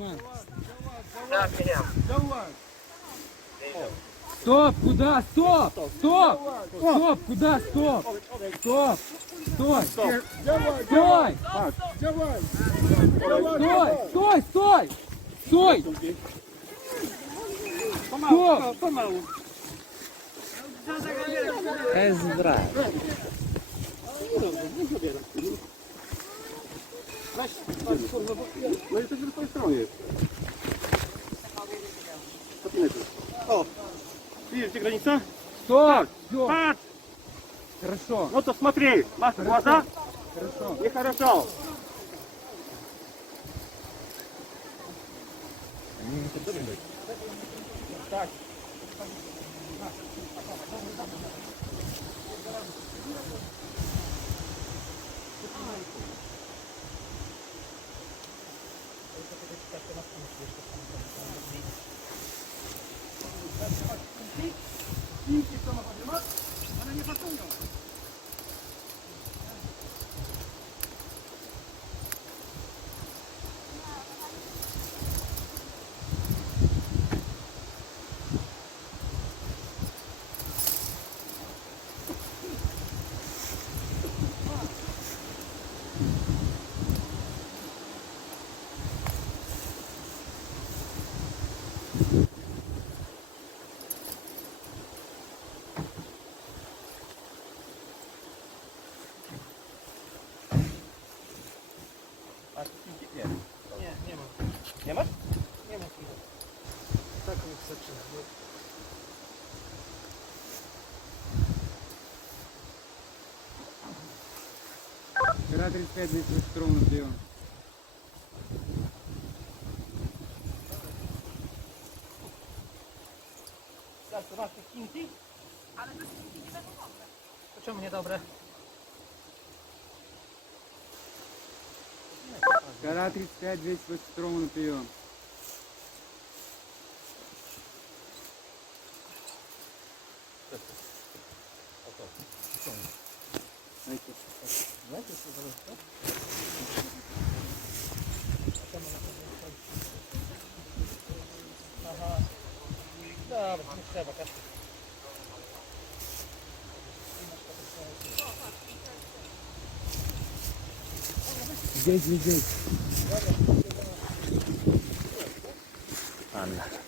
Диман. Да, меня. Стоп, куда? Стоп! Стоп! Стоп, куда? Стоп! Стоп! Стой! Стой! Стой! Стой! Стой! Стой! Стоп! Ezra. No jesteśmy po tej stronie. O! Видишь, где граница? Стоп! Все, Пац! хорошо, Ну то смотри, маш глаза, хорошо. нехорошо. Nie ma. Nie ma? Nie ma. Tak już zaczyna. Гора 35 здесь в сторону прием. Tak, to masz te kinki? Ale bez kinki nie będą dobre. To czemu nie dobre? Гора 35 здесь в сторону прием. Знаете, что это? Ага. Да, не trzeba, как. Здесь, здесь. Anna.